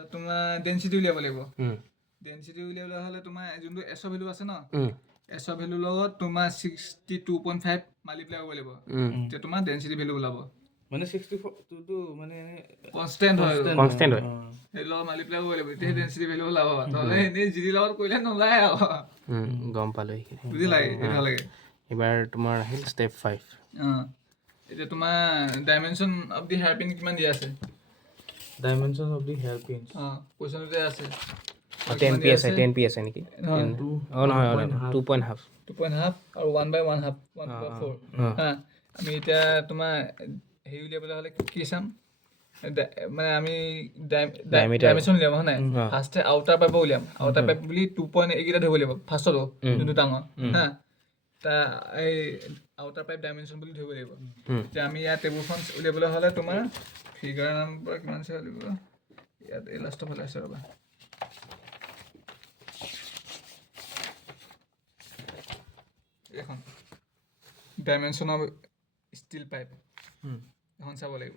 তোমাৰ ডেনচিটি উলিয়াব লাগিব। ডেনচিটি উলিয়াবলৈ হ'লে তোমাৰ যোনটো এছৰ ভেলু আছে ন, এছৰ ভেলুৰ লগত তোমাৰ 62.5 মাল্টিপ্লাই কৰিব লাগিব, তেতিয়া তোমাৰ ডেনচিটি ভেলু ওলাব। মানে 64 টো মানে কনষ্টেণ্ট হয়, কনষ্টেণ্ট হয়। সেইটো লগত মাল্টিপ্লাই কৰিব লাগিব, তেতিয়া ডেনচিটি ভেলু ওলাব। নহ'লে এনেই জিৰ লগত কৰিলে নোলায় আৰু। গম পালোঁ এইখিনি। বুজিলা? সেইটো লাগে। এইবাৰ তোমাৰ আহিল ষ্টেপ 5। এতিয়া তোমাৰ ডাইমেনশ্যন অফ দি হেয়াৰপিন কিমান দিয়া আছে? Dimension of the hair pins কুৱেশ্যনতে আছে। 10 পি আছে, 10 পি আছে নেকি? নহয় 2.5 আৰু 1/1/2 1/4। আমি এতিয়া তোমাৰ হেৰি উলিয়াবলৈ হ'লে কি চাম? মানে আমি ডাইমেনশ্যন উলিয়াম হয় নাই? ফাৰ্ষ্টে আউটাৰ পাইপ উলিয়াম। আউটাৰ পাইপ বুলি 2.8 এইকেইটা ধৰিব লাগিব ফাৰ্ষ্টতো, যোনটো ডাঙৰ এই আউটাৰ পাইপ ডাইমেনশ্যন বুলি ধৰিব লাগিব। এতিয়া আমি ইয়াত টেবুলখন উলিয়াবলৈ হ'লে তোমাৰ ফিগাৰ নাম্বাৰ কিমান চাই লাগিব, ইয়াত এই লাষ্টৰ ফালে আছে ৰ'বা। এখন ডাইমেনশ্যন অফ ষ্টিল পাইপ এখন চাব লাগিব।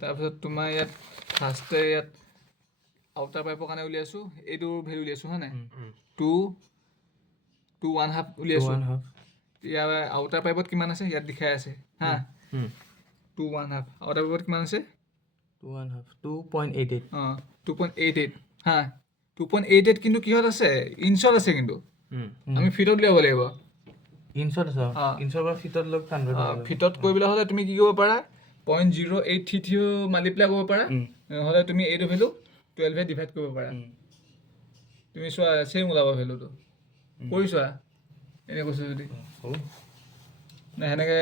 তাৰপিছত তোমাৰ ইয়াত ফাৰ্ষ্টে ইয়াত আউটাৰ পাইপৰ কাৰণে উলিয়াইছোঁ, এইটো ভেলু উলিয়াইছোঁ হয় নাই? 2.1/2 উলিয়াইছোঁ। ইয়াৰ আউটাৰ পাইপত কিমান আছে ইয়াত দেখাই আছে 2.1/2। আউটাৰ পাইপত কিমান আছে? 2.88 2.88 2.88 কিন্তু কিহত আছে? ইঞ্চত আছে কিন্তু। আমি ফিটত উলিয়াব লাগিব। ইঞ্চত আছে, ইঞ্চৰ পৰা ফিটত লগ কনভাৰ্ট কৰিব। ফিটত কৰিবলৈ হ'লে তুমি কি কৰিব পাৰা? 0.0833 মাল্টিপ্লাই কৰিব পাৰা, নহ'লে তুমি এইটো ভেলু 12 ডিভাইড কৰিব পাৰা। তুমি চোৱা চেম ওলাব ভেলুটো, কৰি চোৱা এনে কৈছোঁ যদি। সেনেকৈ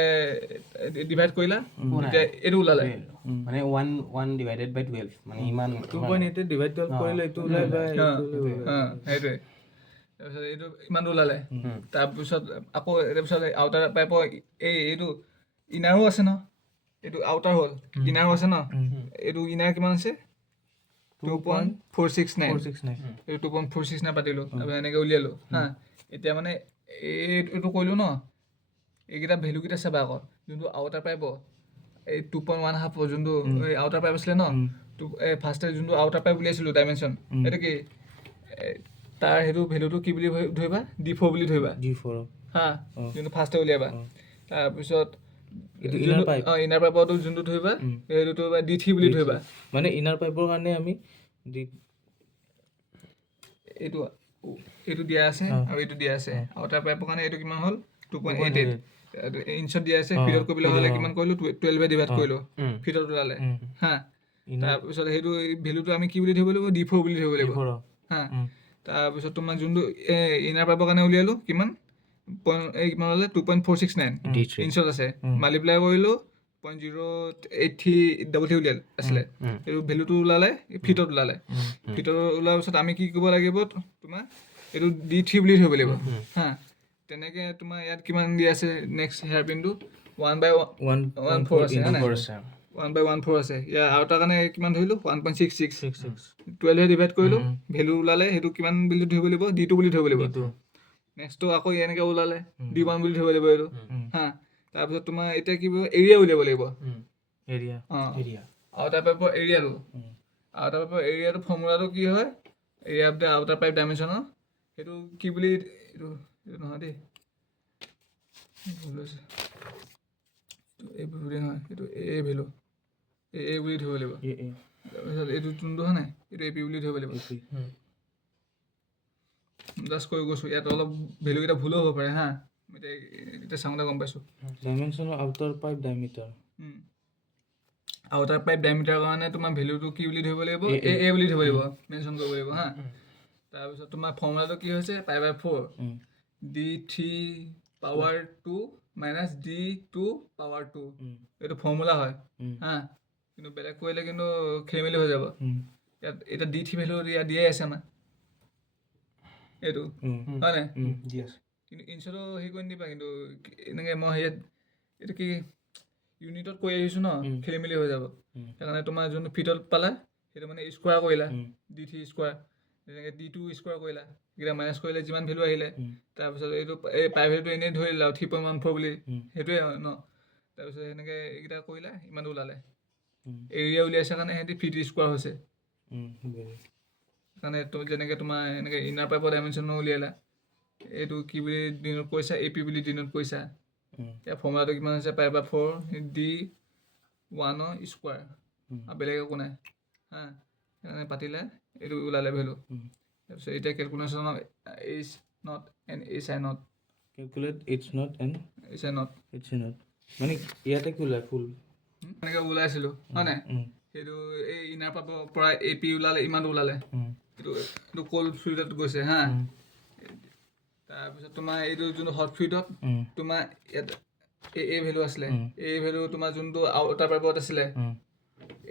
ডিভাইড কৰিলা, তেতিয়া এইটো ওলালে। মানে 1 ডিভাইডেড বাই 12 মানে ইমান 2.8 ডিভাইড 12 কৰিলে এইটো ওলাই বা সেইটোৱে। তাৰপিছত এইটো ইমানটো ওলালে। তাৰপিছত আকৌ তাৰপিছত আউটাৰ পাইপৰ এইটো ইনাৰো আছে ন, এইটো আউটাৰ হ'ল, ইনাৰো আছে ন, এইটো ইনাৰ কিমান আছে? 2.469। এইটো 2.469 পাতিলোঁ, তাৰপিছত এনেকৈ উলিয়ালোঁ এতিয়া মানে এইটো কৰিলোঁ ন, এইকেইটা ভেলুকেইটা চাবা আকৌ। যোনটো আউটাৰ পাইপৰ এই 2.1/2 যোনটো আউটাৰ পাইপ আছিলে ন, ফাৰ্ষ্টে যোনটো আউটাৰ পাইপ উলিয়াইছিলোঁ ডাইমেনশ্যন, এইটো কি তাৰ সেইটো ভেলুটো কি বুলি ধৰিবা? D4 বুলি ধৰিবা। যোনটো ফাৰ্ষ্টে উলিয়াবা। তাৰপিছত ইনাৰ পাইপৰটো যোনটো ধৰিবা সেইটো D3 বুলি ধৰিবা। মানে ইনাৰ পাইপৰ কাৰণে আমি এইটো দিয়া আছে আৰু এইটো দিয়া আছে। আউটাৰ পাইপৰ কাৰণে এইটো কিমান হ'ল? 2.88 ইঞ্চত দিয়া আছে। ফিটত কৰিবলৈ হ'লে কিমান কৰিলোঁ? 12 ডিভাইড কৰিলোঁ, ফিটত ওলালে। তাৰপিছত সেইটো ভেলুটো আমি কি বুলি ধৰিব লাগিব? D4 বুলি ধৰিব লাগিব। তাৰপিছত তোমাৰ যোনটো ইনাৰ পাইপৰ কাৰণে উলিয়ালোঁ কিমান ওলালে? 2.469 ইঞ্চত আছে। মাল্টিপ্লাই কৰিলোঁ 0.083 উলিয়াল আছিলে, এইটো ভেলুটো ওলালে ফিটত ওলালে। ফিটত ওলোৱাৰ পিছত আমি কি কৰিব লাগিব? তোমাৰ এইটো D3 বুলি ধৰিব লাগিব। তেনেকৈ তোমাৰ ইয়াত কিমান দিয়া আছে? নেক্সট হেয়াৰ পিনটো 1/1/4 আছে, 1/1/4 আছে। ইয়াৰ আউটাৰ কাৰণে কিমান ধৰিলোঁ? 1.66। 12 ডিভাইড কৰিলোঁ, ভেলু ওলালে। সেইটো কিমান বুলি ধৰিব লাগিব? D2 বুলি ধৰিব লাগিব। নেক্সটটো আকৌ এনেকৈ ওলালে, D1 বুলি ধৰিব লাগিব এইটো। তাৰপিছত তোমাৰ এতিয়া কি এৰিয়া উলিয়াব লাগিব। আউটাৰ পাইপৰ এৰিয়াটো ফৰ্মুলাটো কি হয়? Area of the outer pipe ডাইমেনশ্যনৰ সেইটো কি বুলি, এইটো নহয় দেই, ভুল হৈছে, এই ভেলু নহয়, এইটো এই ভেলু এ বুলি ধৰিব লাগিব। তাৰপিছত এইটো যোনটো হয় নাই, এইটো AP বুলি ধৰিব লাগিব। জাষ্ট কৈ গৈছোঁ, ইয়াত অলপ ভেলুকেইটা ভুলো হ'ব পাৰে এতিয়া চাওঁতে গম পাইছোঁ। Dimension of outer pipe diameter. Outer pipe ডাইমিটাৰৰ কাৰণে তোমাৰ ভেলুটো কি বুলি ধৰিব লাগিব? এ বুলি ধৰিব লাগিব, মেনশ্যন কৰিব লাগিব তাৰপিছত তোমাৰ ফৰ্মুলাটো কি হৈছে? π/4 D3 power 2 minus D2 power 2 এইটো ফৰ্মুলা হয় কিন্তু বেলেগ কৰিলে কিন্তু খেলি মেলি হৈ যাব। ইয়াত এতিয়া D3 ভেলু ইয়াত দিয়াই আছে আমাৰ, এইটো হয় নাই? কিন্তু ইঞ্চটো হেৰি কৰি নিদিবা, কিন্তু এনেকৈ মই হেৰিয়াত এইটো কি ইউনিটত কৰি আহিছোঁ ন, খেলি মেলি হৈ যাব। সেইকাৰণে তোমাৰ যোনটো ফিটত পালা সেইটো মানে স্কোৱাৰ কৰিলা, D3 স্কোৱাৰ, তেনেকৈ D2 স্কোৱাৰ কৰিলা, এইকেইটা মাইনাছ কৰিলে যিমান ভেলু আহিলে। তাৰপিছত এইটো এই পাই ভেলুটো এনেই ধৰি দিলা 3.14 বুলি, সেইটোৱে হয় ন। তাৰপিছত সেনেকৈ এইকেইটা কৰিলে ইমান ওলালে এৰিয়া উলিয়াইছে কাৰণে সিহঁতি ফিট স্কোৱাৰ হৈছে কাৰণে যেনেকৈ তোমাৰ এনেকৈ ইনাৰ পাইপৰ ডাইমেনশ্যনো উলিয়ালা এইটো কি বুলি দিনত কৈছা এ পি বুলি দিনত কৈছা ইয়াৰ ফৰ্মুলাটো কিমান হৈছে π/4 d1 স্কোৱাৰ আৰু বেলেগ একো নাই হা সেইকাৰণে পাতিলে এইটো ওলালে ভেলু তাৰপিছত এতিয়া calculation H not and H I not calculate H not and H I not মানে ইয়াতে কি ওলায় ফুল এনেকৈ ওলাইছিলোঁ হয় নাই সেইটো এই ইনাৰ পাইপৰ পৰা এ পি ওলালে ইমানটো ওলালে এইটো ক'ল্ড ফ্লুইডত গৈছে হা তাৰপিছত তোমাৰ এইটো যোনটো হট ফ্লুইডত তোমাৰ ইয়াত এই ভেলু আছিলে এই ভেলু তোমাৰ যোনটো আউটাৰ পাইপত আছিলে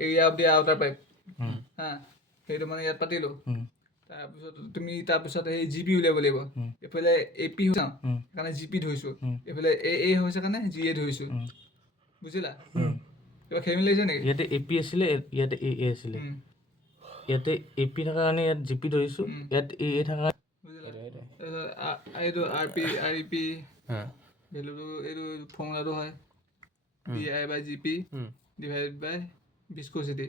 area of the outer pipe হা সেইটো মানে ইয়াত পাতিলোঁ তাৰপিছত সেই জি পি উলিয়াব লাগিব এইফালে এ পি চাওঁ সেইকাৰণে জি পি ধৰিছোঁ এইফালে এ হৈছে কাৰণে জি এ ধৰিছোঁ বুজিলা কিবা খেলি মেলি লাগিছে নেকি ইয়াতে এ পি আছিলে ইয়াতে এ আছিলে ইয়াতে এ পি থকাৰ কাৰণে ইয়াত জি পি ধৰিছোঁ ইয়াত এ থকা এইটো আৰ ই পি ভেলুটো এইটো ফৰ্মুলাটো হয় D I by G P divide বাই ভিস্কোচিটি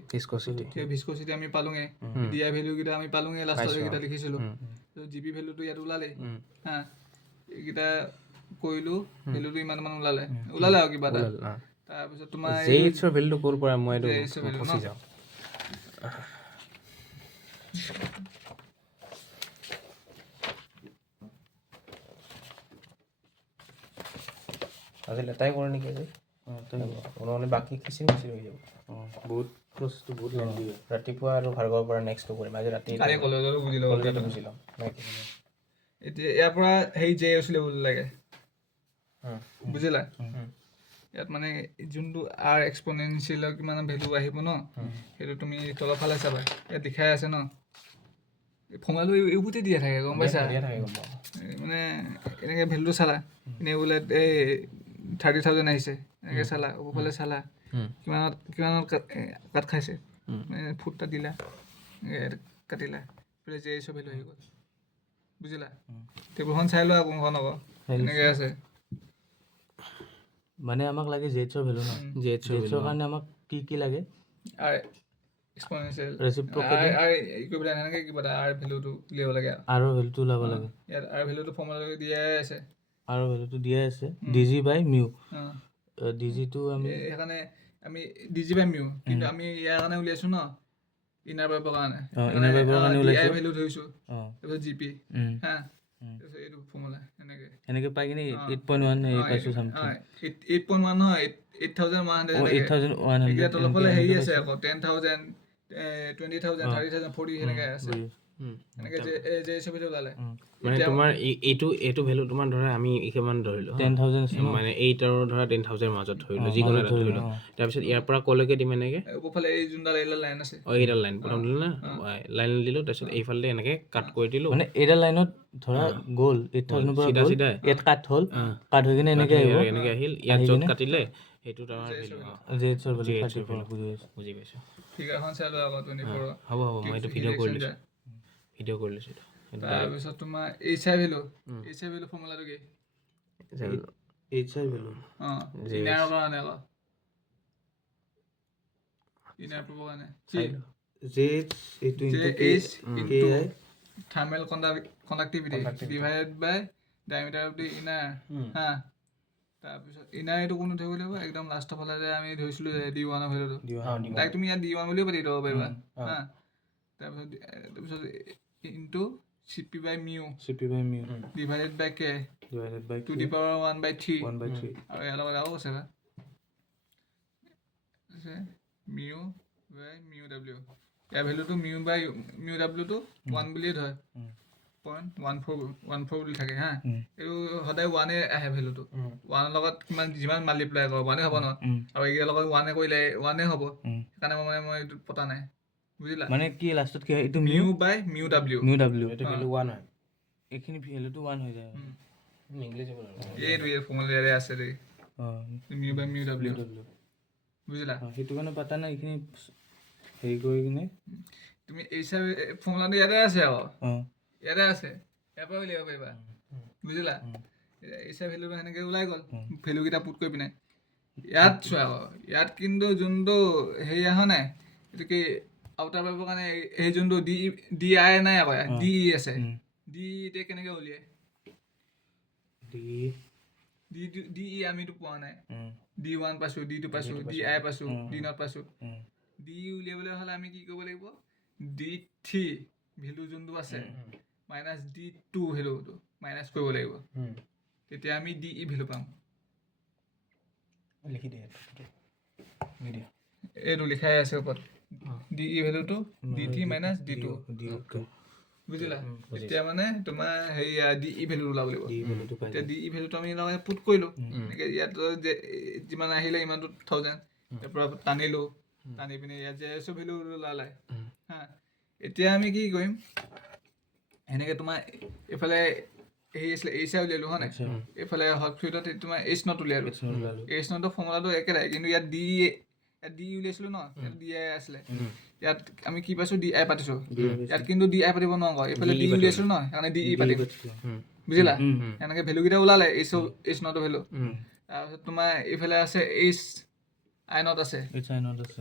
ভিস্কোচিটি আমি পালোঁগে ডি আই ভেলুকেইটা আমি পালোঁগে লাষ্টত এইকেইটা লিখিছিলোঁ জি পি ভেলুটো ইয়াত ওলালেই হা এইকেইটা কৰিলোঁ ভেলুটো ইমান ওলালে আৰু কিবা এটা তাৰপিছত তোমাৰ জেইচৰ ভেলুটো ক'ৰ পৰা মই এইটো ফচি যাওঁ আজি লেটাই কৰে নেকি আজি নহ'লে বাকী খিচিৰি মিচিৰি হৈ যাব বহুত প্ৰচেছটো বহুত লেন্দি হয় ৰাতিপুৱা আৰু ভাৰ্গৰ পৰা নেক্সটটো কৰিম আজি ৰাতি কলেজতো বুজি ল'ব বুজি ল'ম এতিয়া ইয়াৰ পৰা হেৰি জে আছিলে বুলি লাগে বুজিলা ইয়াত মানে যোনটো আৰ এক্সপনেনচিয়েলৰ কিমান ভেলু আহিব ন সেইটো তুমি তলৰ ফালে চাবা ইয়াত দেখাই আছে ন ফৰ্মুলাটো এইবোৰতে দিয়া থাকে গম পাইছা মানে এনেকৈ ভেলুটো চালা এনেই বোলে এই 30,000 আহিছে এনেকৈ চালা ওপৰফালে চালা কিমানত কাট খাইছে মানে ফুট এটা দিলা কাটিলা বোলে যে এইচৰ ভেলু আহি গ'ল বুজিলা টেবুলখন চাই লোৱা কোনখন আকৌ এনেকৈ আছে মানে আমাক লাগে জেইচৰ ভেলু ন জেইচৰ কাৰণে আমাক কি লাগে এক্সপনেনচিয়েল ৰেচিপ্ৰকেটিং ইকুইভেলেণ্ট এনেকৈ কিবা এটা আৰ ভেলুটো উলিয়াব লাগে আৰু ভেলুটো ওলাব লাগে ইয়াত আৰ ভেলুটো ফৰ্মুলাটো দিয়াই আছে আৰু ভেলুটো দিয়াই আছে ডিজি বাই মিউ ডিজিটো আমি সেইকাৰণে আমি ডিজি বাই মিউ কিন্তু আমি ইয়াৰ কাৰণে উলিয়াইছোঁ ন ইনাৰ পাইপৰ কাৰণে আই ভেলু ধৰিছোঁ তাৰপিছত জি পি হা তাৰপিছত এইটো ফৰ্মুলা এনেকৈ পাই কিনে 8.1 পাইছোঁ চামথিং 8.1 নহয় 8,100 এতিয়া তলৰ ফালে হেৰি আছে আকৌ 10,000 20,000 30,000 40 সেনেকৈ আছে এনেকৈ যে চব ওলালে মানে তোমাৰ এইটো ভেলু তোমাৰ ধৰা আমি কিমান ধৰিলোঁ 10,000 মানে 8 আৰু ধৰা 10,000 মাজত ধৰিলোঁ যিকোনো এটা ধৰিলোঁ তাৰপিছত ইয়াৰ পৰা ক'লৈকে দিম এনেকৈ ওপৰফালে এই যোনডাল এইডাল লাইন আছে এইডাল লাইন প্ৰথম দিলোঁ না লাইন দিলোঁ তাৰপিছত এইফালে এনেকৈ কাট কৰি দিলোঁ মানে এইডাল লাইনত ধৰা গ'ল 8,000 পৰা চিধা চিধা ইয়াত কাট হ'ল কাট হৈ কিনে এনেকৈ আহিব এনেকৈ আহিল ইয়াত য'ত কাটিলে সেইটো আমাৰ জেইচৰ ভেলু বুজি পাইছোঁ ফিগাৰখন চাই লোৱা আকৌ 24 হ'ব মই এইটো ভিডিঅ' কৰি লৈছোঁ তাৰপিছত তোমাৰ এইচ আই ভেলু ফৰ্মুলাটো কি এইচ আই ভেলু ইনাৰৰ কাৰণে আকৌ ইনাৰ পাবৰ কাৰণে thermal conductivity divided by diameter of the inner হা তাৰপিছত ইনাৰ এইটো কোনো ধৰিব লাগিব একদম লাষ্টৰ ফালে যে আমি ধৰিছিলোঁ যে D1 ভেলুটো তাইক তুমি ইয়াত D1 বুলিও পাতি দিব পাৰিবা হা তাৰপিছত into CP by mu divided by k to the power 1/3 আৰু ইয়াৰ লগত আৰু আছে mu by mu w year ভেলুটো mu by mu w টো 1 বুলিয়ে ধৰে 0.14 বুলি থাকে হা এইটো সদায় 1 আহে ভেলুটো 1 লগত যিমান মাল্টিপ্লাই কৰিব 1 হ'ব ন আৰু এইকেইটাৰ লগত 1 কৰিলে 1 হ'ব সেইকাৰণে মই এইটো পতা নাই বুজিলা মানে কি লাষ্টত কি হয় এইটো mu by mu w এইটো ভেলু 1 হয় এইখিনি ভেলুটো 1 হৈ যায় ইংলিছ হ'ব এইটো ফৰ্মুলা ইয়াৰে আছে দেই mu by mu w বুজিলা সেইটো কাৰণে পাতা নাই এইখিনি হেৰি কৰি কিনে তুমি এই ফৰ্মুলাটো ইয়াতে আছে আকৌ ইয়াতে আছে ইয়াৰ পৰা উলিয়াব পাৰিবা বুজিলা এইচা ভেলুটো সেনেকৈ ওলাই গ'ল ভেলুকেইটা পুট কৰি পিনে ইয়াত চোৱা আকৌ ইয়াত কিন্তু যোনটো হেৰি অহা নাই এইটো কি আউটাৰ পাবৰ কাৰণে এই যোনটো ডি আই নাই আকৌ ডি ই আছে ডি এতিয়া কেনেকৈ উলিয়াই ডি ই আমিতো পোৱা নাই D1 পাইছোঁ D2 পাইছোঁ ডি আই পাইছোঁ D0 পাইছোঁ ডি উলিয়াবলৈ হ'লে আমি কি কৰিব লাগিব D3 ভেলু যোনটো আছে মাইনাছ D2 ভেলুটো মাইনাছ কৰিব লাগিব তেতিয়া আমি ডি ই ভেলু পাম লিখি দিয়ে এইটো লিখাই আছে ওপৰত D E ভেলুটো D3 minus D2 বুজিলা এতিয়া মানে তোমাৰ হেৰি ডি ই ভেলু ওলাব লাগিব এতিয়া ডি ই ভেলুটো আমি লগাই পুট কৰিলোঁ এনেকৈ ইয়াত যিমান আহিলে ইমানটো 1000 ইয়াৰ পৰা টানিলোঁ টানি পিনে ইয়াত যে এছ ভেলু ওলালে হা এতিয়া আমি কি কৰিম এনেকৈ তোমাৰ এইফালে হেৰি আছিলে এইচ আই উলিয়ালোঁ হয় নাই এইফালে হট ফ্লুইডত তোমাৰ এইচ নট উলিয়ালোঁ এইচ নটৰ ফৰ্মুলাটো একেটাই কিন্তু ইয়াত ডি উলিয়াইছিলোঁ ন ইয়াত ডি আই আছিলে ইয়াত আমি কি পাইছোঁ ডি আই পাতিছোঁ ইয়াত কিন্তু ডি আই পাতিব নোৱাৰোঁ এইফালে ডি উলিয়াইছিলোঁ ন সেইকাৰণে ডি ই পাতিম বুজিলা এনেকৈ ভেলুকেইটা ওলালে এইচ নটৰ ভেলু তাৰপিছত তোমাৰ এইফালে আছে এইচ আই নট আছে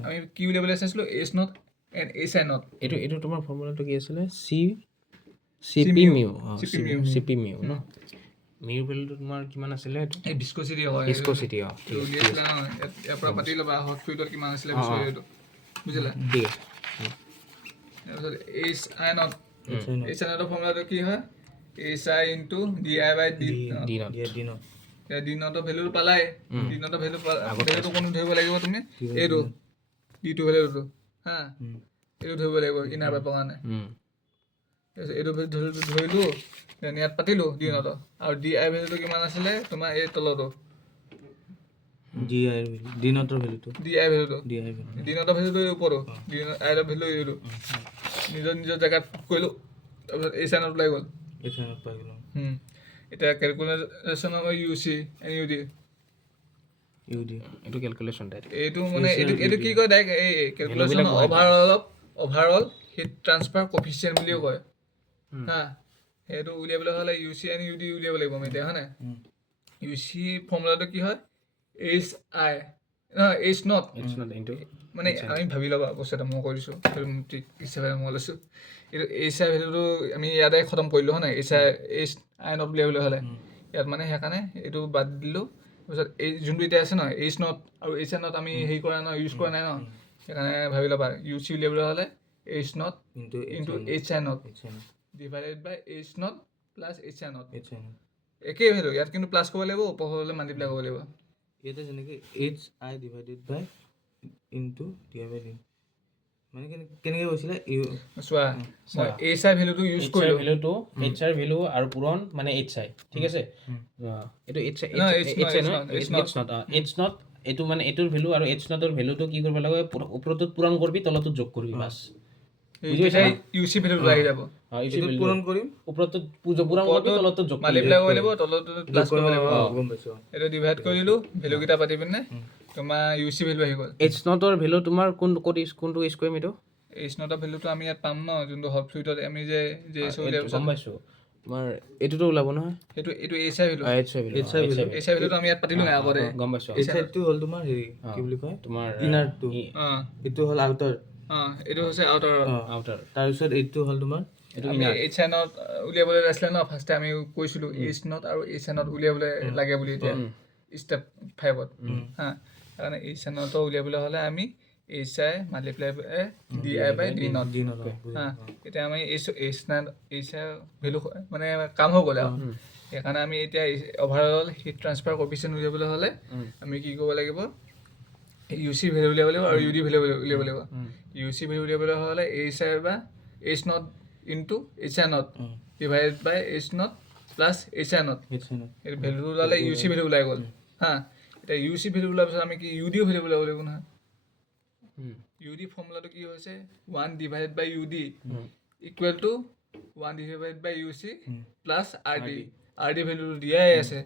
আমি কি উলিয়াবলৈ চাইছিলোঁ H not and H I naught এইটো তোমাৰ ফৰ্মুলাটো কি আছিলে চিপি মিউ ন মিউ ভেলুটো তোমাৰ কিমান আছিলে এইটো এই ভিস্কোচিটি হয় ভিস্কোচিটি উলিয়াইছিলে ন ইয়াৰ পৰা পাতি ল'বা হট ফ্লুইডত কিমান আছিলে ভিস্কোচিটিটো বুজিলা ঠিক তাৰপিছত H I not H I Notre ফৰ্মুলাটো কি হয় H I into D I by D D Notre ভেলুটো পালাই ডি নটৰ ভেলুটো কোনো ধৰিব লাগিব তুমি এইটো ডিটো ভেলুটো হা এইটো ধৰিব লাগিব ইনাৰ পাইপৰ কাৰণে এইটো ভেলুটো ধৰিলোঁ দেন ইয়াত পাতিলোঁ ডি নটৰ আৰু ডি আই ভেলুটো কিমান আছিলে তোমাৰ এই তলতো ডি আই ভেলুটো ডি নটৰ ভেলুটো ওপৰতো ডি আই ভেলু এইটো নিজৰ জেগাত কৰিলোঁ তাৰপিছত এই চাইনত ওলাই গ'ল এতিয়া কেলকুলেশ্যনৰ U C and U D এইটো কেলকুলেশ্যন এইটো মানে এইটো কি কয় ডাইৰেক্ট এই calculation overall heat transfer coefficient বুলিও কয় হা সেইটো উলিয়াবলৈ হ'লে U C and U D উলিয়াব লাগিব আমি এতিয়া হয় নাই ইউ চি ফৰ্মুলাটো কি হয় এইচ আই নহয় এইচ নট মানে আমি ভাবি ল'বা বস্তু এটা মই কৈ দিছোঁ সেইটো ঠিক হিচাপে মই লৈছোঁ এইটো এইচ আই ভেলুটো আমি ইয়াতে খতম কৰিলোঁ হয় নাই এইচ আই নট উলিয়াবলৈ হ'লে ইয়াত মানে সেইকাৰণে এইটো বাদ দিলোঁ তাৰপিছত এই যোনটো এতিয়া আছে ন এইচ নট আৰু এইচ আই নট আমি হেৰি কৰা ন ইউজ কৰা নাই ন সেইকাৰণে ভাবি ল'বা ইউ চি উলিয়াবলৈ হ'লে H naught into H I naught divided by H naught plus H I naught একেই ভেলু ইয়াত কিন্তু প্লাছ কৰিব লাগিব ওপৰ হ'লে মাল্টিপ্লাই কৰিব লাগিব ইয়াতে যেনেকৈ H I divided by into D I by D মানে কেনেকৈ কৈছিলে চোৱা মই এইচ আই ভেলুটো ইউজ কৰিলোঁ ভেলুটো এইচ আই ভেলু আৰু পূৰণ মানে এইচ আই ঠিক আছে এইটো এইচ নট এইটো মানে এইটোৰ ভেলু আৰু এইচ নটৰ ভেলুটো কি কৰিব লাগে ওপৰটোত পূৰণ কৰিবি তলটোত যোগ কৰিবি বাছ ইউ চি ভেলুটো আহি যাব পূৰণ কৰিম ওপৰটোত পূৰণ কৰিবি তলটোত যোগ মাল্টিপ্লাই কৰিব লাগিব তলটোত প্লাছ কৰিব লাগিব এইটো ডিভাইড কৰি দিলোঁ ভেলুকেইটা পাতি পিনে তোমাৰ ইউ চি ভেলু আহি গ'ল এইচ নটৰ ভেলু তোমাৰ কোনটো ইউজ কৰিম এইটো এইচ নটৰ ভেলুটো আমি ইয়াত পাম ন যোনটো হট ফ্লুইডত আমি যে গম পাইছোঁ তোমাৰ এইটোতো ওলাব নহয় সেইটো এইচ আই ভেলু এইচ আই ভেলুটো আমি ইয়াত পাতিলোঁ নাই আগতে গম পাইছোঁ এইচ আইটো হ'ল তোমাৰ হেৰি কি বুলি কয় তোমাৰ ইনাৰটো এইটো হ'ল আউটাৰ এইটো হৈছে আউটাৰ তাৰপিছত এইটো হ'ল তোমাৰ এইচ আই নট উলিয়াবলৈ আছিলে ন ফাৰ্ষ্টে আমি কৈছিলোঁ এইচ নট আৰু এইচ আই নট উলিয়াবলৈ লাগে বুলি এতিয়া ষ্টেপ 5ত হা সেইকাৰণে এইচ আই নট উলিয়াবলৈ হ'লে আমি H I multiply D I by D naught হা এতিয়া আমি এইচ আই ভেলু মানে কাম হৈ গ'লে আৰু সেইকাৰণে আমি এতিয়া অভাৰঅল হিট ট্ৰান্সফাৰ কফিচিয়েণ্ট উলিয়াবলৈ হ'লে আমি কি কৰিব লাগিব ইউ চি ভেলু উলিয়াব লাগিব আৰু ইউ ডি ভেলু উলিয়াব লাগিব ইউ চি ভেলু উলিয়াবলৈ হ'লে এইচ আই বা H naught into H I naught divided by H naught plus H I naught এইটো ভেলু ওলালে ইউ চি ভেলু ওলাই গ'ল হা এতিয়া ইউ চি ভেলু ওলোৱাৰ পিছত আমি কি ইউ ডিও ভেলু ওলাব লাগিব নহয় ইউ ডি ফৰ্মুলাটো কি হৈছে 1 divided by U D equal to 1 divided by U C plus R D ভেলুটো দিয়াই আছে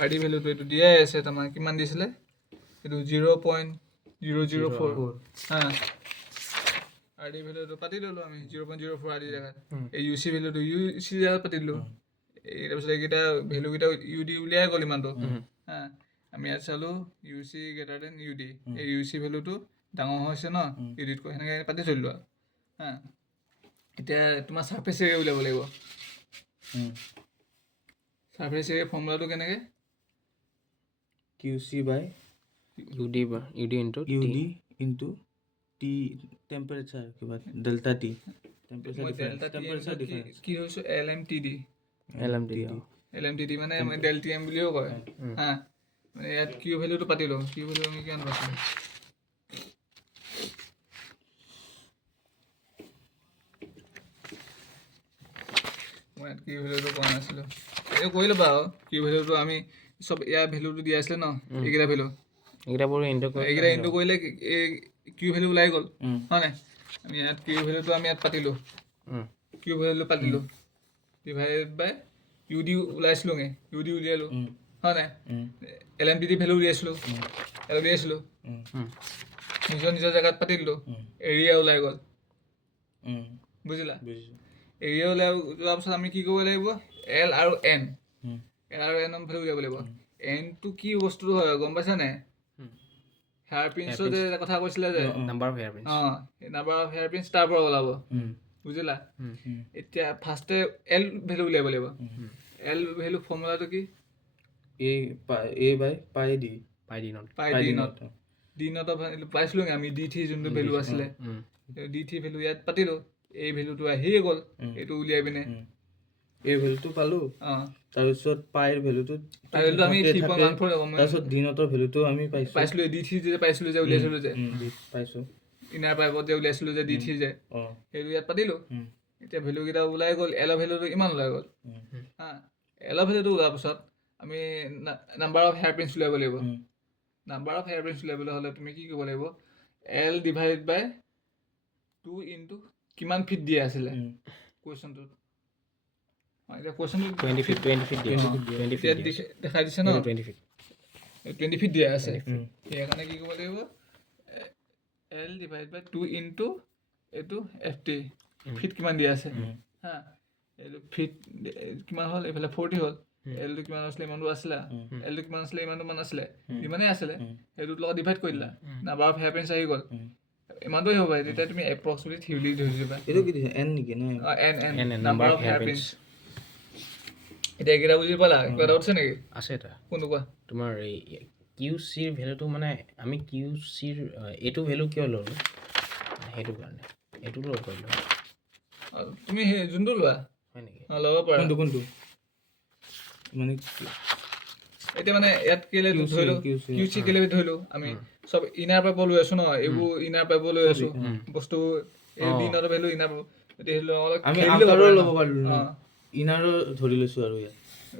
আৰ ডি ভেলুটো এইটো দিয়াই আছে তাৰমানে কিমান দিছিলে এইটো 0.004 হা আৰ ডি ভেলুটো পাতি ল'লোঁ আমি 0.04 আৰ ডি জেগাত এই ইউ চি ভেলুটো ইউ চি জেগাত পাতি দিলোঁ তাৰপিছত এইকেইটা ভেলুকেইটা ইউ ডি উলিয়াই গ'ল ইমানটো হা আমি ইয়াত চালোঁ U C greater than U D এই ইউ চি ভেলুটো ডাঙৰ হৈছে ন ইউ ডিতকৈ সেনেকৈ পাতি থৈ দিলোঁ হা এতিয়া তোমাৰ ছাৰ্ফেচ এৰিয়া উলিয়াব লাগিব ছাৰ্ফেচ এৰিয়া ফৰ্মুলাটো কেনেকৈ Q C by U D into U D into T temperature কিবা ডেল্টা টি মই ডেল্টা টি কি হৈছোঁ এল এম টি ডি মানে আমি ডেল টি এম বুলিও কয় হা মানে ইয়াত কিউ ভেলুটো পাতিলোঁ কিউ ভেলু আমি কিমান পাইছিলোঁ মই ইয়াত কিউ ভেলুটো কোৱা নাছিলোঁ এইটো কৰি ল'বা আৰু কিউ ভেলুটো আমি চব ইয়াৰ ভেলুটো দিয়া আছিলে ন এইকেইটা ভেলু এইকেইটা ইনটু কৰিলে এই কিউ ভেলু ওলাই গ'ল হয় নাই আমি ইয়াত কিউ ভেলুটো আমি ইয়াত পাতিলোঁ কিউ ভেলু পাতিলোঁ ডিভাইডেড বাই ইউ ডি ওলাইছিলোঁগৈ ইউ ডি উলিয়ালোঁ হয় নাই L M T D value উলিয়াইছিলোঁ নিজৰ জেগাত পাতি দিলোঁ এৰিয়া ওলাই গ'ল বুজিলা এৰিয়া ওলাই যোৱাৰ পাছত আমি কি কৰিব লাগিব এল আৰু এন ভেলু উলিয়াব লাগিব এনটো কি বস্তুটো হয় গম পাইছা নাই হেয়াৰ পিনছৰ যে কথা কৈছিলে যে নাম্বাৰ অফ হেয়াৰ পিনছ সেই নাম্বাৰ অফ হেয়াৰ পিনছ তাৰ পৰা ওলাব বুজিলা এতিয়া ফাৰ্ষ্টে এল ভেলু উলিয়াব লাগিব এল ভেলু ফৰ্মুলাটো কি এ by pi D D not পাইছিলোঁগৈ আমি ডি থ্ৰী যোনটো ভেলু আছিলে ডি থ্ৰী ভেলু ইয়াত পাতিলোঁ এই ভেলুটো আহিয়ে গ'ল এইটো উলিয়াই পিনে এই ভেলুটো পালোঁ তাৰপিছত পাইৰ ভেলুটো আমি 3.14 তাৰপিছত ডি নটৰ ভেলুটো আমি পাইছিলোঁ ডি থ্ৰী যে পাইছিলোঁ যে উলিয়াইছিলোঁ যে পাইছোঁ ইনাৰ পাইপত যে উলিয়াইছিলোঁ যে ডি থ্ৰী যে সেইটো ইয়াত পাতিলোঁ এতিয়া ভেলুকেইটা ওলাই গ'ল এলৰ ভেলুটো ইমান ওলাই গ'ল হা এলৰ ভেলুটো ওলোৱাৰ পিছত আমি নাম্বাৰ অফ হেয়াৰ পিনছ উলিয়াব লাগিব নাম্বাৰ অফ হেয়াৰ পিনছ উলিয়াবলৈ হ'লে তুমি কি কৰিব লাগিব এল ডিভাইডেড বাই 2 ইনটু কিমান ফিট দিয়া আছিলে কুৱেশ্যনটোত এতিয়া কুৱেশ্যনটো 20 ফিট দেখাই দিছে ন 20 ফিট দিয়া আছে সেইকাৰণে কি কৰিব লাগিব এল ডিভাইড বাই 2 ইনটু এইটো এফ টি ফিট কিমান দিয়া আছে হা এইটো ফিট কিমান হ'ল এইফালে 40 হ'ল এলটো কিমান আছিলে ইমানটো আছিলে এলটো কিমান আছিলে ইমানটো মান আছিলে ইমানেই আছিলে সেইটোৰ লগত ডিভাইড কৰি দিলা নাম্বাৰ অফ হেয়াৰ পিনছ আহি গ'ল ইমানটোৱে হ'ব পাৰে তেতিয়া তুমি এপ্ৰক্সিমেটলি থিওৰি ধৰি দিবা এইটো কি দিছে এন নেকি নে N number of hair pinches এতিয়া এইকেইটা বুজি পালা কিবা ডাউট আছে নেকি আছে এটা কোনটো কোৱা তোমাৰ এই কিউ চিৰ ভেলুটো মানে আমি কিউ চিৰ এইটো ভেলু কিয় ল'লোঁ সেইটো কাৰণে এইটো ল'ব পাৰিলোঁ তুমি সেই যোনটো লোৱা হয় নেকি ল'ব পাৰা কোনটো মানে এতিয়া মানে ইয়াত কেলে ধৰিলোঁ কিউ চি কেলে ধৰিলোঁ আমি চব ইনাৰ পাইপ লৈ আছোঁ ন এইবোৰ ইনাৰ পাইপ লৈ আছোঁ বস্তু এই দিনৰ ভেলু ইনাৰ ল'ব পাৰিলোঁ ইনাৰো ধৰি লৈছোঁ আৰু ইয়াত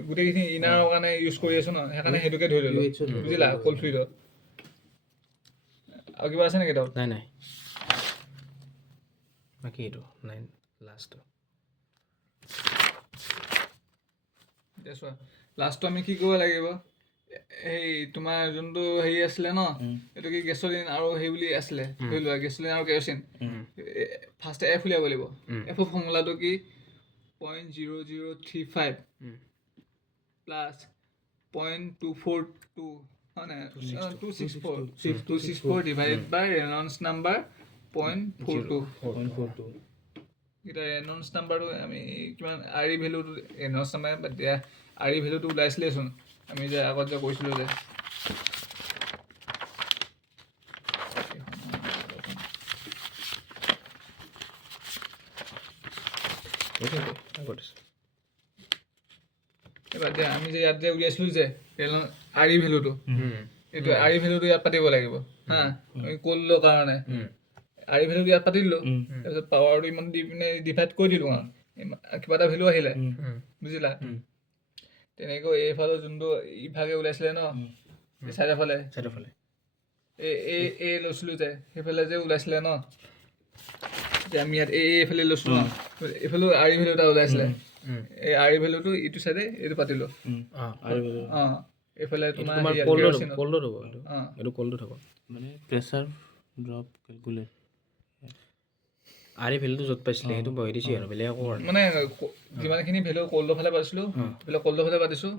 গোটেইখিনি ইনাৰৰ কাৰণে ইউজ কৰি আছোঁ ন সেইকাৰণে সেইটোকে ধৰি ল'লোঁ বুজিলা কল ফ্লুইডত আৰু কিবা আছে নেকি ডাউট নাই বাকী এইটো নাই লাষ্টটো এতিয়া চোৱা লাষ্টটো আমি কি কৰিব লাগিব এই তোমাৰ যোনটো হেৰি আছিলে ন এইটো কি গেছলিন আৰু হেৰি বুলি আছিলে ধৰি লোৱা গেছলিন আৰু কেৰচিন ফাৰ্ষ্টে এফ উলিয়াব লাগিব এফৰ ফৰ্মুলাটো কি 0.0035 প্লাছ 0.242 হয় নাই 264 ডিভাইডেড বাই ৰেনল্ডছ নাম্বাৰ 0.42 এতিয়া ৰেনল্ডছ নাম্বাৰটো আমি কিমান আৰ ই ভেলুটো ৰেনল্ডছ নাম্বাৰ বাদ দিয়া আৰ ই ভেলুটো ওলাইছিলেচোন আমি যে আগত যে কৈছিলোঁ যে এবাৰ যে আমি যে ইয়াত যে উলিয়াইছিলোঁ যে আৰ ই ভেলুটো এইটো আৰ ই ভেলুটো ইয়াত পাতিব লাগিব হা আমি ক'লৰ কাৰণে আৰ ই ভেলুটো ইয়াত পাতি দিলোঁ তাৰপিছত পাৱাৰটো ইমান দি পিনে ডিভাইড কৰি দিলোঁ আৰু কিবা এটা ভেলু আহিলে বুজিলা তেনেকৈ এইফালে যোনটো ইভাগে ওলাইছিলে ন চাইডৰ ফালে এই লৈছিলোঁ যে সেইফালে যে ওলাইছিলে ন এতিয়া আমি ইয়াত এইফালে লৈছোঁ ন এইফালেও আৰ ই ভেলু এটা ওলাইছিলে এই আৰ ই ভেলুটো ইটো চাইডে এইটো পাতিলোঁ এইফালে তোমাৰ কল্ডত হ'ব মানে প্ৰেছাৰ ড্ৰপ কেলকুলেট আৰে ভেলুটো য'ত পাইছিলে সেইটো বহি দিছে আৰু বেলেগ একো কৰা নাই। মানে যিমানখিনি ভেলু কল্ডৰ ফালে পাইছিলোঁ এইফালে কল্ডৰ ফালে পাতিছোঁ,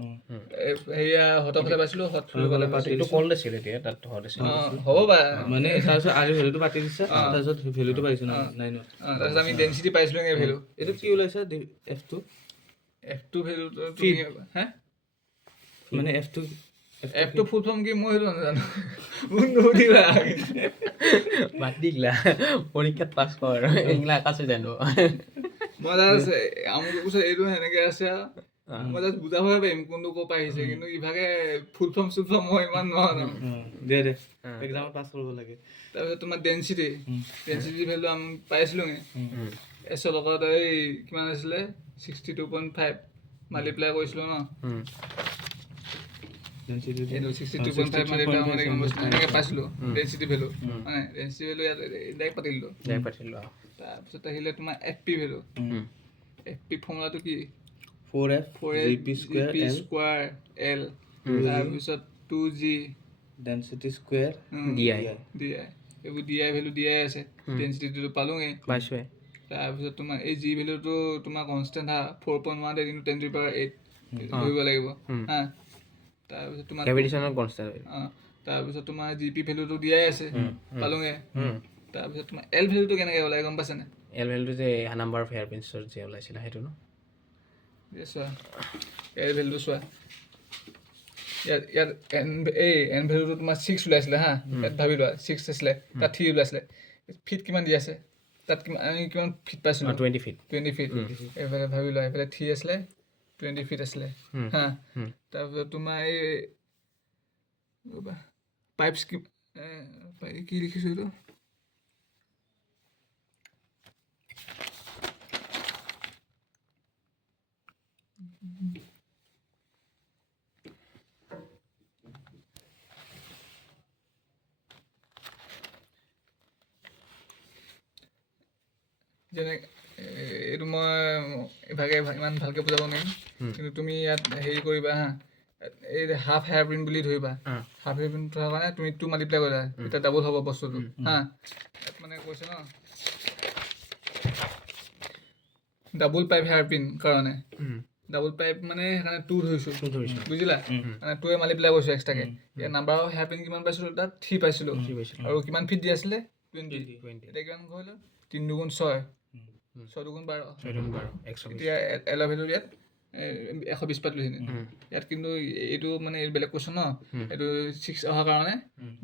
হেৰিয়া হতৰ ফালে পাইছিলোঁ, হট ফালে এইটো কল আছিল এতিয়া তাত হট আছিল হ'ব পাৰে। মানে তাৰপিছত আৰে ভেলুটো পাতি দিছে, তাৰপিছত ভেলুটো পাইছো না 9ত। তাৰপিছত আমি ডেনচিটি পাইছিলোঁ এই ভেলু। এইটো কি ওলাইছে F2 F2 ভেলুটো তুমি হা মানে F2 F2 ফুল ফৰ্ম কি মই সেইটো নাজানো। মোক নুসুধিবা। বাদ দিলা পৰীক্ষাত পাছ কৰ এইগিলা আকাশে জানো। মই জাষ্ট আমুক কৈছে এইটো সেনেকে আছে আৰু মই জাষ্ট বুজাবহে পাৰিম কোনটো ক'ৰ পৰা আহিছে, কিন্তু ইভাগে ফুল ফৰ্ম চুল ফৰ্ম মই ইমান নাজানো। দে এক্সামত পাছ কৰিব লাগে। তাৰপিছত তোমাৰ ডেনচিটি ভেলু আমি পাইছিলোঁগে এছৰ লগত এই কিমান আছিলে 62.5 মাল্টিপ্লাই কৰিছিলোঁ ন, এইটো 62.5 মাল্টিপ্লাই মানে এনেকৈ পাইছিলোঁ ডেনচিটি ভেলু। মানে ডেনচিটি ভেলু ইয়াত ডাইৰেক্ট পাতিলোঁ। তাৰপিছত আহিলে তোমাৰ FP ভেলু। FP ফৰ্মুলাটো কি 4F 4G স্কোৱাৰ L, তাৰপিছত 2G ডেনচিটি স্কোয়াৰ DI এইবোৰ DI ভেলু DI আছে, ডেনচিটিটো পালোঁগৈ। পাইছোৱে তাৰপিছত তোমাৰ এই G ভেলুটো তোমাৰ কনষ্টেণ্ট হা 4.1 × 10⁸ ধৰিব লাগিব হা। তাৰপিছত তোমাৰ গ্ৰেভিটেশ্যনৰ কনষ্টেণ্ট তাৰপিছত তোমাৰ GP ভেলুটো DI আছে পালোঁগৈ। তাৰপিছত তোমাৰ L ভেলুটো কেনেকৈ ওলাই গম পাইছানে? এল ভেলুটো যে নাম্বাৰ অফ হেয়াৰ পিনছৰ যে ওলাইছিলে সেইটো ন। চোৱা L ভেলুটো চোৱা, ইয়াত এন ভেলুটো তোমাৰ 6 ওলাইছিলে হা। ইয়াত ভাবি লোৱা 6 আছিলে, তাত 3 ওলাইছিলে। ফিট কিমান দি আছে তাত, আমি কিমান ফিট পাইছিলোঁ 20 ফিট 20 ফিট। এইফালে ভাবি লোৱা এইফালে 3 আছিলে 20 ফিট আছিলে হা। তাৰপিছত তোমাৰ এই পাইপছ কি লিখিছোঁ এইটো যেনে এইটো মই ইভাগে ইমান ভালকৈ বুজাব নোৱাৰিম, কিন্তু তুমি ইয়াত হেৰি কৰিবা হা, এই হাফ হেয়াৰ প্ৰিণ্ট বুলি ধৰিবা। হাফ হেয়াৰ প্ৰিণ্ট থকাৰ কাৰণে তুমি 2 মাল্টিপ্লাই কৰিবা, তেতিয়া ডাবল হ'ব বস্তুটো হা। ইয়াত মানে কৈছে ন ডাবল পাইপ হেয়াৰ প্ৰিণ্ট কাৰণে, ডাবল পাইপ মানে সেইকাৰণে 2 ধৰিছোঁ বুজিলা, মানে 2 মাল্টিপ্লাই কৰিছোঁ এক্সট্ৰাকৈ। ইয়াত নাম্বাৰ অফ হেয়াৰ প্ৰিণ্ট কিমান পাইছিলোঁ তাত 3 পাইছিলোঁ, আৰু কিমান ফিট দি আছিলে 20। এতিয়া কিমান কৰিলোঁ 3 × 6 6 × 12 এতিয়া এলৰ ভেলু ইয়াত 120 পাতিলোঁ। ইয়াত কিন্তু এইটো মানে বেলেগ কুৱেশ্যন ন, এইটো 6 অহাৰ কাৰণে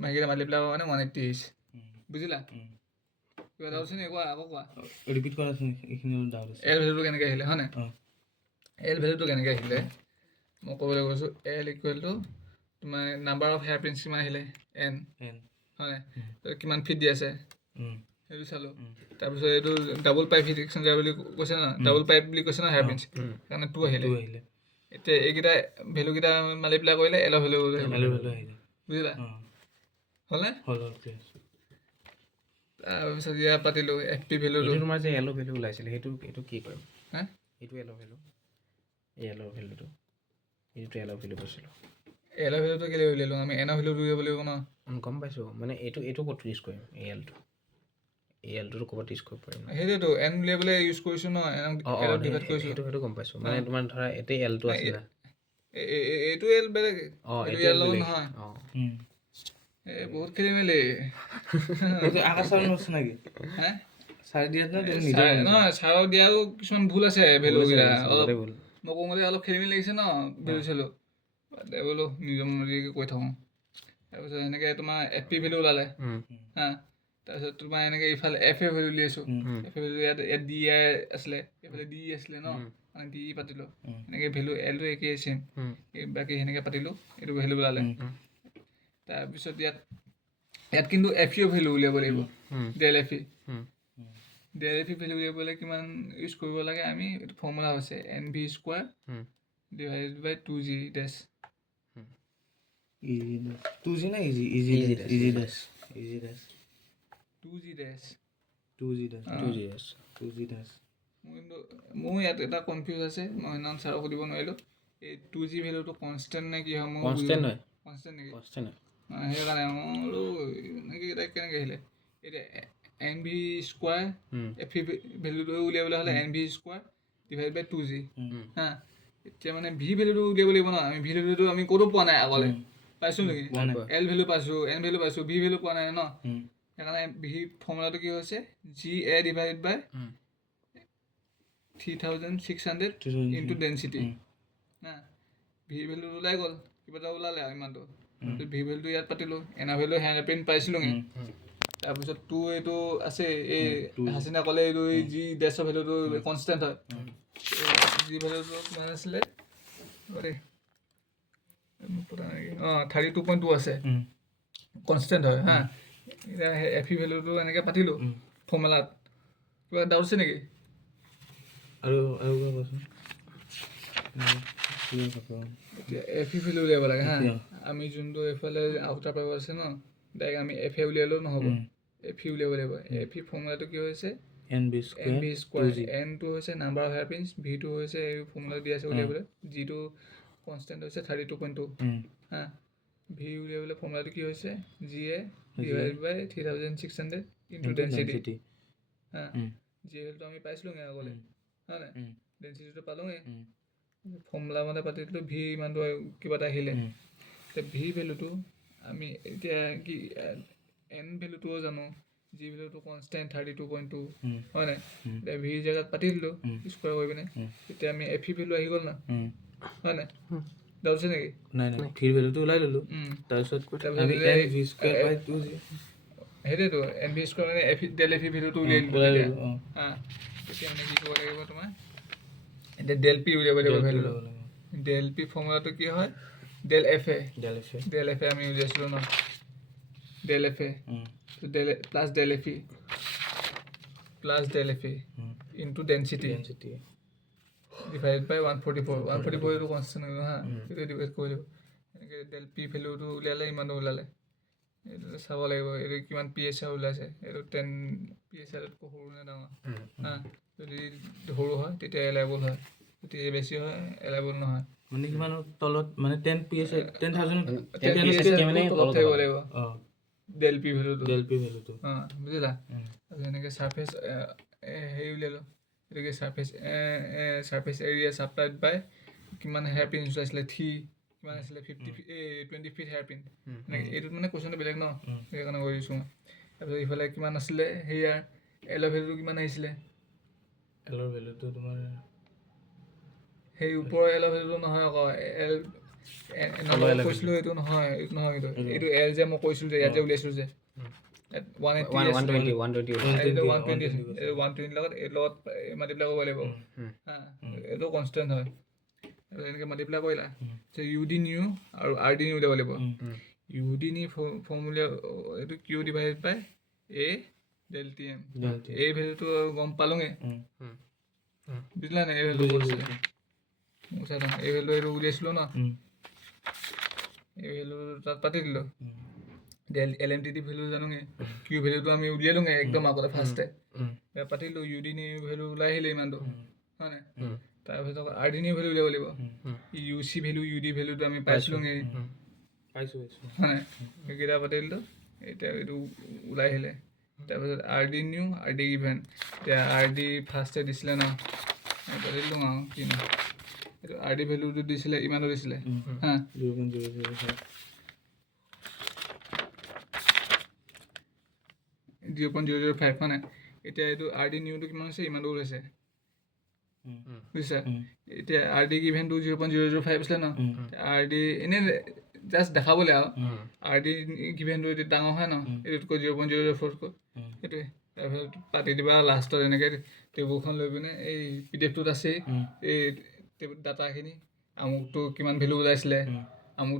সেইকেইটা মাল্টিপ্লাই কৰাৰ কাৰণে 180 আহিছে বুজিলা। কিবা ডাউট আছে নেকি? কোৱা আকৌ কোৱা। ৰিপিট কৰাচোন এইখিনি ডাউট আছে। এল ভেলুটো কেনেকৈ আহিলে হয়নে? এল ভেলুটো কেনেকৈ আহিলে মই ক'বলৈ কৈছোঁ। L = তোমাৰ নাম্বাৰ অফ হেয়াৰ প্ৰিণ্টছ কিমান আহিলে N হয়নে, কিমান ফিট দি আছে সেইটো চালোঁ। তাৰপিছত এইটো ডাবল পাইপ হিট এক্সচেঞ্জাৰ বুলি কৈছে ন, ডাবল পাইপ বুলি কৈছে ন হেয়াৰ প্ৰিণ্টছ, সেইকাৰণে 2 আহিলে। এতিয়া এইকেইটা ভেলুকেইটা মাল্টিপ্লাই কৰিলে এলৰ ভেলু বুজিলা হ'লনে? তাৰপিছত ইয়াত পাতিলোঁ FP ভেলুটো। তোমাৰ যে এল ভেলু ওলাইছিলে সেইটো কি কৰিম হা, এইটো এল ভেলু, এই এল ভেলুটো এইটো এল ভেলু কৈছিলোঁ। এলৰ ভেলুটো কেলৈ উলিয়ালোঁ আমি, এনৰ ভেলুটো উলিয়াব লাগিব ন। গম পাইছোঁ, মানে এইটো ক'ত ইউজ কৰিম এই এলটোতো ক'ৰবাত ইউজ কৰিব পাৰিম ন। সেইটোতো এন উলিয়াবলৈ ইউজ কৰিছোঁ ন, এলত ডিভাইড কৰিছোঁ। সেইটো গম পাইছোঁ, মানে তোমাৰ ধৰা এতিয়া এলটো আছে না, এইটো এল বেলেগ, এইটো এল লগত নহয়। এই বহুত খেলি মেলি নহয়, ছাৰক দিয়াও কিছুমান ভুল আছে ভেলুকেইটা অলপ। মই কওঁতে অলপ খেলি মেলি লাগিছে ন ভেলু চেলু, বোলো নিজৰ মৰ্জিকে কৈ থাকোঁ। তাৰপিছত সেনেকৈ তোমাৰ FP ভেলু ওলালে হা। তাৰপিছত তোমাৰ এনেকৈ ইফালে FA ভেলু উলিয়াইছোঁ। FA ভেলু ইয়াত DI আছিলে, এইফালে DE আছিলে ন, মানে DE পাতিলোঁ। এনেকৈ ভেলু এলটো একেই ছেম, বাকী সেনেকৈ পাতিলোঁ, এইটো ভেলু ওলালে। তাৰপিছত ইয়াত কিন্তু FE ভেলু উলিয়াব লাগিব, DLFE ভেলু উলিয়াবলৈ কিমান ইউজ কৰিব লাগে আমি, এইটো ফৰ্মুলা হৈছে NV² / 2G ডেছ। 2G নে ইজি ডেছ 2G ডেছ। মোৰ ইয়াত এটা কনফিউজ আছে, মই সেইদিনা ছাৰক সুধিব নোৱাৰিলোঁ। এই 2G ভেলুটো কনষ্টেণ্ট নে কি হয়? মই কনষ্টেণ্ট নেকি? সেইকাৰণে মই বোলো এনেকৈ কেনেকৈ আহিলে। এতিয়া and V square F V ভেলুটো উলিয়াবলৈ হ'লে and V square divide by 2g হা এতিয়া মানে ভি ভেলুটো উলিয়াব লাগিব ন আমি ভি ভেলুটো আমি ক'তো পোৱা নাই আগলৈ পাইছোঁ নেকি এল ভেলু পাইছোঁ এন ভেলু পাইছোঁ ভি ভেলু পোৱা নাই ন সেইকাৰণে ভি ফৰ্মুলাটো কি হৈছে জি এ ডিভাইড বাই 3600 ইনটু ডেনচিটি হা ভি ভেলু ওলাই গ'ল কিবা এটা ওলালে আৰু ইমানটো ভি ভেলুটো ইয়াত পাতিলোঁ এনাৰ ভেলু হেয়াৰ প্ৰিণ্ট পাইছিলোঁগৈ তাৰপিছত 2 এইটো আছে এই হাচিনা ক'লে এইটো এই জি ডেছৰ ভেলুটো কনষ্টেণ্ট হয় জি ভেলুটো কিমান আছিলে দেই 32.2 আছে কনষ্টেণ্ট হয় হা এতিয়া এফ ই ভেলুটো এনেকৈ পাতিলোঁ ফৰ্মুলাত কিবা ডাউট আছে নেকি আৰু কোৱাচোন এতিয়া এফ ই ভেলু উলিয়াব লাগে হা আমি যোনটো এইফালে আউটাৰ পাব আছে ন ডাইৰেক্ট আমি এফ এ উলিয়ালেও নহ'ব এফ ই উলিয়াব লাগিব এফ ই ফৰ্মুলাটো কি হৈছে এন বি স্কোৱাৰ এনটো হৈছে নাম্বাৰ অফ হেয়াৰ পিনছ ভিটো হৈছে এই ফৰ্মুলা দি আছে উলিয়াবলৈ জিটো কনষ্টেণ্ট হৈছে 32.2 হা ভি উলিয়াবলৈ ফৰ্মুলাটো কি হৈছে জি এ ডিভাইড বাই 3600 ইনটু ডেনচিটি হা জি ভেলুটো আমি পাইছিলোঁগৈ আগলৈ হয় নাই ডেনচিটিটো পালোঁগৈ ফৰ্মুলা মতে পাতি দিলোঁ ভি ইমানটো কিবা এটা আহিলে এতিয়া ভি ভেলুটো আমি এতিয়া কি এন ভেলুটোও জানো জি ভেলুটো কনষ্টেণ্ট 32.2 হয় নাই এতিয়া ভি জেগাত পাতি দিলোঁ স্কুৱাৰ কৰি পিনে এতিয়া আমি এফ ই ভেলু আহি গ'ল না হয় নাই ডাউট আছে নেকি নাই ভিৰ ভেলুটো ওলাই ল'লোঁ তাৰপিছত সেইটোৱেতো এন ভি স্কুৱাৰ মানে এফ ডেল এফ ই ভেলুটো উলিয়াই দিলোঁ হা তেতিয়া মানে কি কৰিব লাগিব তোমাৰ এতিয়া ডেল পি উলিয়াব লাগিব ভেলু ডেল পি ফৰ্মুলাটো কি হয় ডেল এফ এ আমি উলিয়াইছিলোঁ ন del F A plus del F E into density divide by 144 এইটো কনষ্টেণ্ট হৈ গ'ল হা এইটো ডিভাইড কৰি দিব এনেকৈ ডেল পি ভেলুটো উলিয়ালে ইমানটো ওলালে এইটো চাব লাগিব এইটো কিমান পি এইচ আৰ ওলাইছে এইটো 10 পি এইচ আৰতকৈ সৰু নে ডাঙৰ হা যদি সৰু হয় তেতিয়া এলাইবল হয় যদি বেছি হয় এলাইবল নহয় মানে কিমানৰ তলত মানে 10 পি এইচ 10,000 থাকিব লাগিব ডেল পি ভেলুটো অঁ বুজিলা তাৰপিছত এনেকৈ ছাৰ্ফেচ হেৰি উলিয়ালোঁ এইটোকে ছাৰ্ফেচ এৰিয়া ছাপ্লাইড বাই কিমান হেয়াৰ পিন ওলাইছিলে কিমান আছিলে 20 ফিট হেয়াৰ পিন এনেকৈ এইটোত মানে কুৱেশ্যনটো বেলেগ ন সেইকাৰণে কৰি দিছোঁ মই তাৰপিছত ইফালে কিমান আছিলে হেয়াৰ এলৰ ভেলুটো কিমান আহিছিলে এলৰ ভেলুটো তোমাৰ সেই ওপৰৰ এলৰ ভেলুটো নহয় আকৌ এল কৈছিলোঁ এইটো নহয় কিন্তু এইটো এল যে মই কৈছিলোঁ যে ইয়াত যে উলিয়াইছিলোঁ যে 120 লগত এই লগত মাল্টিপ্লাই কৰিব লাগিব হা এইটো কনষ্টেণ্ট হয় এনেকৈ মাল্টিপ্লাই কৰিলা ইউ ডি নিউ আৰু আৰ ডি নিউ উলিয়াব লাগিব ইউ ডি নি ফৰ্মুলা এইটো Q divide by A del T M এই ভেলুটো গম পালোঁগৈ বুজিলা নাই এই ভেলু কৰিছিলে এই ভেলু এইটো উলিয়াইছিলোঁ ন এই ভেলু তাত পাতি দিলোঁ del L M T D value জানোগৈ কিউ ভেলুটো আমি উলিয়ালোঁগৈ একদম আগতে ফাৰ্ষ্টে পাতিলোঁ ইউ ডি নি ভেলু ওলাই আহিলে ইমানটো হয় নাই তাৰপিছত আকৌ আৰ ডি নি ভেলু উলিয়াব লাগিব U C value U D ভেলুটো আমি পাইছিলোঁগৈ হয় নাই সেইকেইটা পাতি দিলোঁ এতিয়া এইটো ওলাই আহিলে তাৰপিছত R D new R D even এতিয়া আৰ ডি ফাৰ্ষ্টে দিছিলে ন পাতি দিলোঁ আৰু কিনো এইটো আৰ ডি ভেলুটো দিছিলে ইমানো দিছিলে হা 0.005 মানে এতিয়া এইটো আৰ ডি নিউটো কিমান হৈছে ইমানটো ওলাইছে বুজিছা এতিয়া আৰ ডি ইভেণ্টটো 0.005 আছিলে ন আৰ ডি এনেই জাষ্ট দেখাবলৈ আৰু আৰ ডি ইভেণ্টটো এতিয়া ডাঙৰ হয় ন এইটোতকৈ 0.004তকৈ সেইটোৱে তাৰপিছত পাতি দিবা লাষ্টত এনেকৈ টেবুলখন লৈ পিনে এই পি ডি এফটোত আছেই এই ডাটাখিনি আমুকটো কিমান ভেলু ওলাইছিলে আমুক